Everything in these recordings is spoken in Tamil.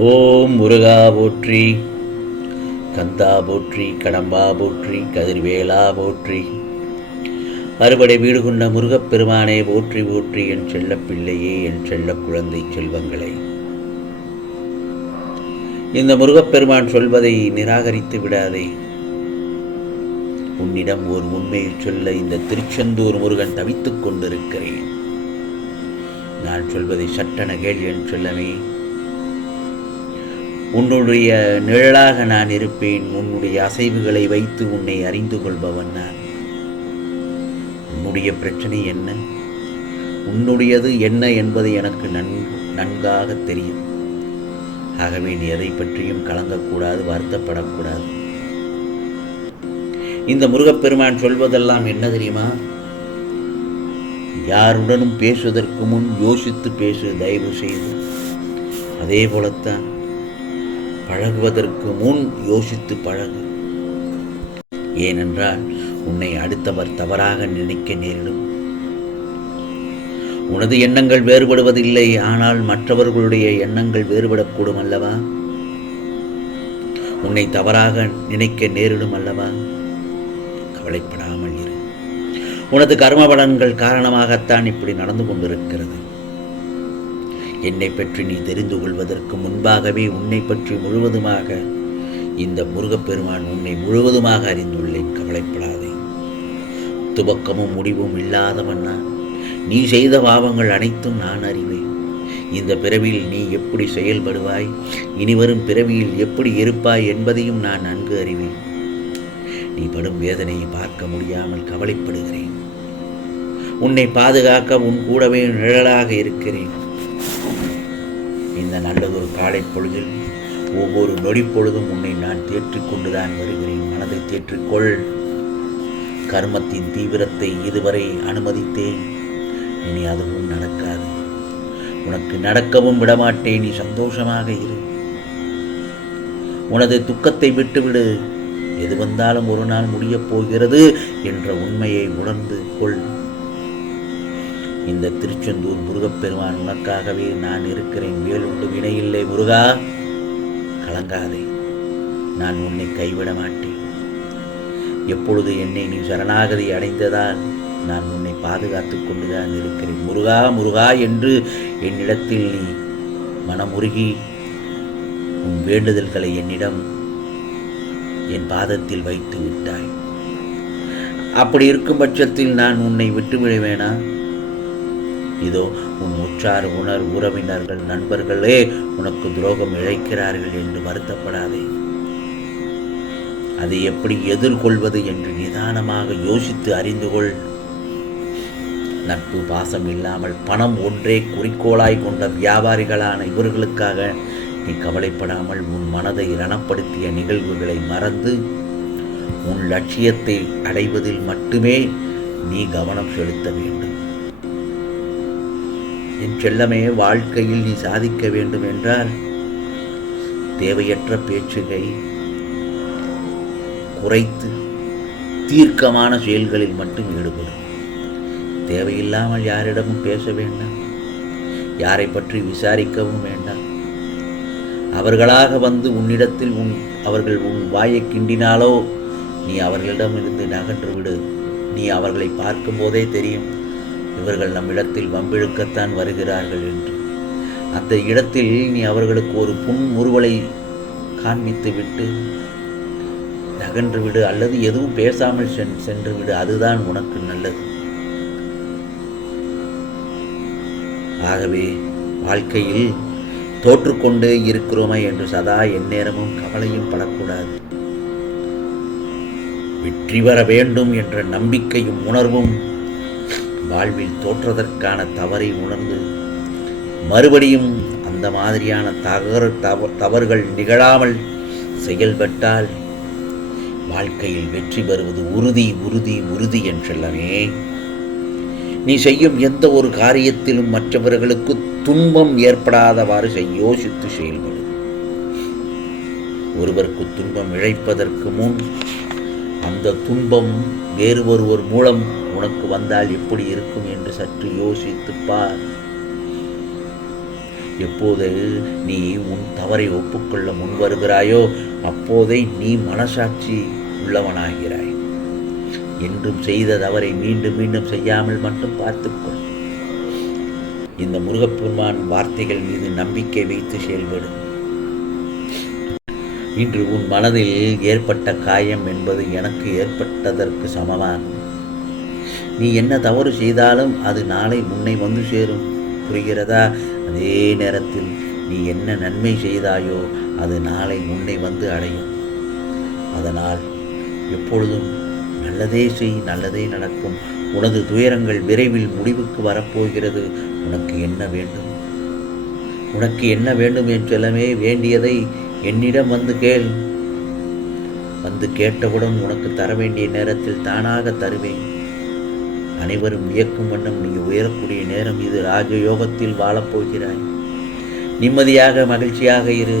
ஓம் முருகா போற்றி கந்தா போற்றி கடம்பா போற்றி கதிர்வேலா போற்றி. அறுபடை வீடு கொண்ட முருகப்பெருமானே போற்றி போற்றி என் செல்லப் பிள்ளையே என் செல்ல குழந்தை செல்வங்களே. இந்த முருகப்பெருமான் சொல்வதை நிராகரித்து விடாதே. உன்னிடம் ஒரு உண்மையை சொல்ல இந்த திருச்செந்தூர் முருகன் தவித்துக் கொண்டிருக்கிறேன். நான் சொல்வதை சட்டன கேள் என் சொல்லமே. உன்னுடைய நிழலாக நான் இருப்பேன். உன்னுடைய அசைவுகளை வைத்து உன்னை அறிந்து கொள்பவன் நான். உன்னுடைய பிரச்சனை என்ன? உன்னுடையது என்ன என்பது எனக்கு நன் நன்காக தெரியும். ஆகவே நீ எதை பற்றியும் கலங்கக்கூடாது வருத்தப்படக்கூடாது. இந்த முருகப்பெருமான் சொல்வதெல்லாம் என்ன தெரியுமா? யாருடனும் பேசுவதற்கு முன் யோசித்து பேசு தயவு செய்து. அதே போலத்தான் பழகுவதற்கு முன் யோசித்து பழகு. ஏனென்றால் உன்னை அடுத்தவர் தவறாக நினைக்க நேரிடும். உனது எண்ணங்கள் வேறுபடுவதில்லை ஆனால் மற்றவர்களுடைய எண்ணங்கள் வேறுபடக்கூடும் அல்லவா? உன்னை தவறாக நினைக்க நேரிடும் அல்லவா? கவலைப்படாமல் இரு. உனது கர்ம பலன்கள் காரணமாகத்தான் இப்படி நடந்து கொண்டிருக்கிறது. என்னை பற்றி நீ தெரிந்து கொள்வதற்கு முன்பாகவே உன்னை பற்றி முழுவதுமாக இந்த முருகப்பெருமான் உன்னை முழுவதுமாக அறிந்துள்ளேன். கவலைப்படாதே. துவக்கமும் முடிவும் இல்லாதவன் நான் நீ செய்த பாவங்கள் அனைத்தும் நான் அறிவேன். இந்த பிறவியில் நீ எப்படி செயல்படுவாய் இனிவரும் பிறவியில் எப்படி இருப்பாய் என்பதையும் நான் நன்கு அறிவேன். நீ படும் வேதனையை பார்க்க முடியாமல் கவலைப்படுகிறேன். உன்னை பாதுகாக்க உன் கூடவே நிழலாக இருக்கிறேன். இந்த நல்லதொரு காலை பொழுதில் ஒவ்வொரு நொடி பொழுதும் உன்னை நான் தேற்றிக் கொண்டுதான் வருகிறேன். மனதை தேற்றிக்கொள். கர்மத்தின் தீவிரத்தை இதுவரை அனுமதித்தேன். இனி அதுவும் நடக்காது. உனக்கு நடக்கவும் விடமாட்டேன். நீ சந்தோஷமாக இரு. உனது துக்கத்தை விட்டுவிடு. எது வந்தாலும் ஒரு நாள் முடியப் போகிறது என்ற உண்மையை உணர்ந்து கொள். இந்த திருச்செந்தூர் முருகப்பெருமான் உனக்காகவே நான் இருக்கிறேன். வேலுண்டு இல்லை முருகா. கலங்காதே. நான் உன்னை கைவிட மாட்டேன். எப்பொழுது என்னை நீ சரணாகதி அடைந்ததால் நான் உன்னை பாதுகாத்துக் கொண்டுதான் இருக்கிறேன். முருகா முருகா என்று என்னிடத்தில் நீ மனமுருகி உன் வேண்டுதல்களை என்னிடம் என் பாதத்தில் வைத்து விட்டாய். அப்படி இருக்கும் பட்சத்தில் நான் உன்னை விட்டுவிடுவேனா? இதோ உன் உற்றார் உணர் உறவினர்கள் நண்பர்களே உனக்கு துரோகம் இழைக்கிறார்கள் என்று வருத்தப்படாதே. அதை எப்படி எதிர்கொள்வது என்று நிதானமாக யோசித்து அறிந்து கொள். நட்பு பாசம் இல்லாமல் பணம் ஒன்றே குறிக்கோளாய் கொண்ட வியாபாரிகளான இவர்களுக்காக நீ கவலைப்படாமல் உன் மனதை ரணப்படுத்திய நிகழ்வுகளை மறந்து உன் லட்சியத்தை அடைவதில் மட்டுமே நீ கவனம் செலுத்த வேண்டும். என் செல்லமே வாழ்க்கையில் நீ சாதிக்க வேண்டும் என்றால் தேவையற்ற பேச்சுகை குறைத்து தீர்க்கமான செயல்களில் மட்டும் ஈடுபடும். தேவையில்லாமல் யாரிடமும் பேச வேண்டாம். யாரை பற்றி விசாரிக்கவும் வேண்டாம். அவர்களாக வந்து உன்னிடத்தில் உன் அவர்கள் உன் வாயை கிண்டினாலோ நீ அவர்களிடம் இருந்து நகன்று விடு. நீ அவர்களை பார்க்கும்போதே தெரியும். இவர்கள் நம்மிடத்தில் வம்பிழுக்கத்தான் வருகிறார்கள் என்று. அந்த இடத்தில் நீ அவர்களுக்கு ஒரு புன்முறுவலை காண்பித்து விட்டு நகன்று விடு அல்லது எதுவும் பேசாமல் சென் சென்று விடு அதுதான் உனக்கு நல்லது. ஆகவே வாழ்க்கையில் தோற்றுக்கொண்டே இருக்கிறோமே என்று சதா எந்நேரமும் கவலையும் படக்கூடாது. வெற்றி பெற வேண்டும் என்ற நம்பிக்கையும் உணர்வும் வாழ்வில் தோற்றதற்கான தவறை உணர்ந்து மறுபடியும் அந்த மாதிரியான தகர தவ தவறுகள் நிகழாமல் செயல்பட்டால் வாழ்க்கையில் வெற்றி பெறுவது உறுதி உறுதி உறுதி என்றல்லவே. நீ செய்யும் எந்த ஒரு காரியத்திலும் மற்றவர்களுக்கு துன்பம் ஏற்படாதவாறு செய் யோசித்து செயல்படும் ஒருவருக்கு துன்பம் இழைப்பதற்கு முன் அந்த துன்பம் வேறு ஒருவர் மூலம் உனக்கு வந்தால் எப்படி இருக்கும் என்று சற்று யோசித்து பார் எப்போது நீ உன் தவறை ஒப்புக்கொள்ள முன் வருகிறாயோ அப்போதே நீ மனசாட்சி உள்ளவனாகிறாய். என்றும் செய்த தவறை மீண்டும் மீண்டும் செய்யாமல் மட்டும் பார்த்துக்கொள் இந்த முருகப்பெருமான் வார்த்தைகள் மீது நம்பிக்கை வைத்து செயல்படும் இன்று உன் மனதில் ஏற்பட்ட காயம் என்பது எனக்கு ஏற்பட்டதற்கு சமமாகும். நீ என்ன தவறு செய்தாலும் அது நாளை முன்னை வந்து சேரும். புரிகிறதா? அதே நேரத்தில் நீ என்ன நன்மை செய்தாயோ அது நாளை முன்னை வந்து அடையும். அதனால் எப்பொழுதும் நல்லதே செய் நல்லதே நடக்கும். உனது துயரங்கள் விரைவில் முடிவுக்கு வரப்போகிறது. உனக்கு என்ன வேண்டும்? உனக்கு என்ன வேண்டும் என்றெல்லாமே வேண்டியதை என்னிடம் வந்து கேள். வந்து கேட்டவுடன் உனக்கு தர வேண்டிய நேரத்தில் தானாக தருவேன். அனைவரும் வியக்கும் வண்ணம் நீ உயரக்கூடிய நேரம் இது ராஜயோகத்தில் வாழப்போகிறாய் நிம்மதியாக மகிழ்ச்சியாக இரு.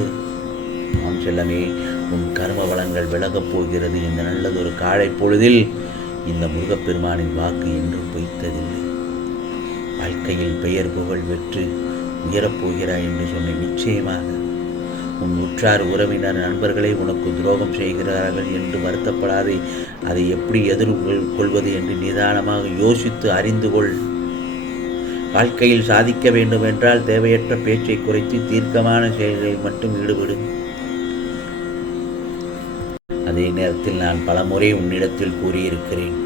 ஆம் செல்லமே உன் கர்ம வளங்கள் விலகப் போகிறது. இந்த நல்லதொரு காலை பொழுதில் இந்த முருகப்பெருமானின் வாக்கு என்றும் பொய்த்ததில்லை. வாழ்க்கையில் பெயர் புகழ் வெற்று உயரப்போகிறாய் என்று சொன்ன நிச்சயமாக உன் உற்றார் உறவினர் நண்பர்களே உனக்கு துரோகம் செய்கிறார்கள் என்று வருத்தப்படாதே. அதை எப்படி எதிர்கொள்வது என்று நிதானமாக யோசித்து அறிந்து கொள். வாழ்க்கையில் சாதிக்க வேண்டும் என்றால் தேவையற்ற பேச்சை குறைத்து தீர்க்கமான செயல்களில் மட்டும் ஈடுபடு. அதே நேரத்தில் நான் பலமுறை உன்னிடத்தில் கூறியிருக்கிறேன்.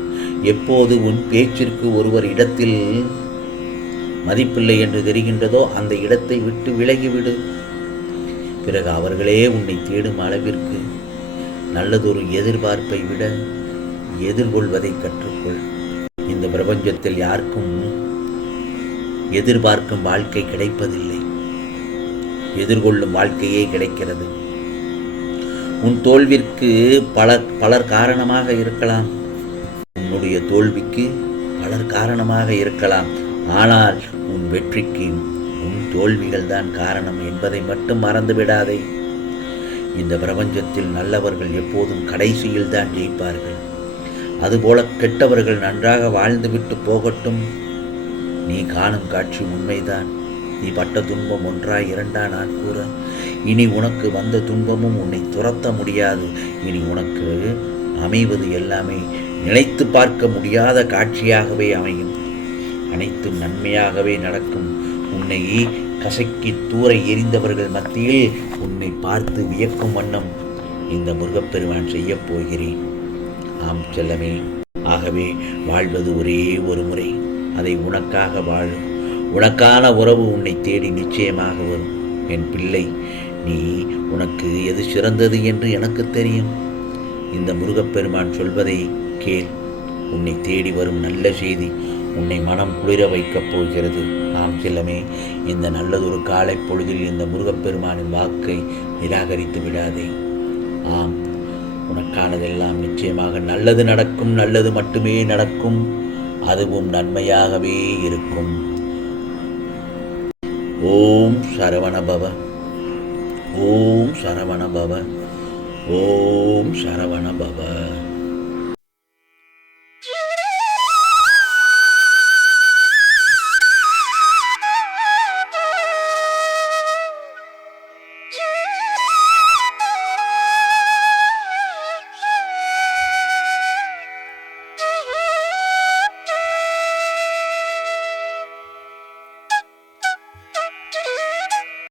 எப்போது உன் பேச்சிற்கு ஒருவர் இடத்தில் மதிப்பில்லை என்று தெரிகின்றதோ அந்த இடத்தை விட்டு விலகிவிடு. பிறகு அவர்களே உன்னை தேடும் அளவிற்கு நல்லதொரு எதிர்பார்ப்பை விட எதிர்கொள்வதை கற்றுக்கொள். இந்த பிரபஞ்சத்தில் யாருக்கும் எதிர்பார்க்கும் வாழ்க்கை கிடைப்பதில்லை. எதிர்கொள்ளும் வாழ்க்கையே கிடைக்கிறது. உன் தோல்விற்கு பலர் பலர் காரணமாக இருக்கலாம். உன்னுடைய தோல்விக்கு பலர் காரணமாக இருக்கலாம். ஆனால் உன் வெற்றிக்கு உன் தோல்விகள் தான் காரணம் என்பதை மட்டும் மறந்துவிடாதே இந்த பிரபஞ்சத்தில் நல்லவர்கள் எப்போதும் கடைசியில் தான் ஜெயிப்பார்கள். அதுபோல கெட்டவர்கள் நன்றாக வாழ்ந்துவிட்டு போகட்டும். நீ காணும் காட்சி உண்மைதான். நீ பட்ட துன்பம் ஒன்றா இரண்டா நான் கூற இனி உனக்கு வந்த துன்பமும் உன்னை துரத்த முடியாது. இனி உனக்கு அமைவது எல்லாமே நினைத்து பார்க்க முடியாத காட்சியாகவே அமையும். அனைத்தும் நன்மையாகவே நடக்கும். உன்னை கசக்கி தூர எரிந்தவர்கள் மத்தியில் உன்னை பார்த்து வியக்கும் வண்ணம் இந்த முருகப்பெருமான் செய்யப் போகிறேன். ஆம் செல்லமே ஆகவே வாழ்வது ஒரே ஒரு முறை. அதை உனக்காக வாழு உனக்கான உறவு உன்னை தேடி நிச்சயமாக வரும். என் பிள்ளை நீ உனக்கு எது சிறந்தது என்று எனக்கு தெரியும். இந்த முருகப்பெருமான் சொல்வதை கேள். உன்னை தேடி வரும் நல்ல செய்தி உன்னை மனம் குளிர வைக்கப் போகிறது. நாம் செல்லமே இந்த நல்லதொரு காலை பொழுதில் இந்த முருகப்பெருமானின் வாக்கை நிராகரித்து விடாதே. ஆம் உனக்கானதெல்லாம் நிச்சயமாக நல்லது நடக்கும் நல்லது மட்டுமே நடக்கும். அதுவும் நன்மையாகவே இருக்கும். ஓம் சரவண பவ. ஓம் சரவண பவ. ஓம் சரவண பவ.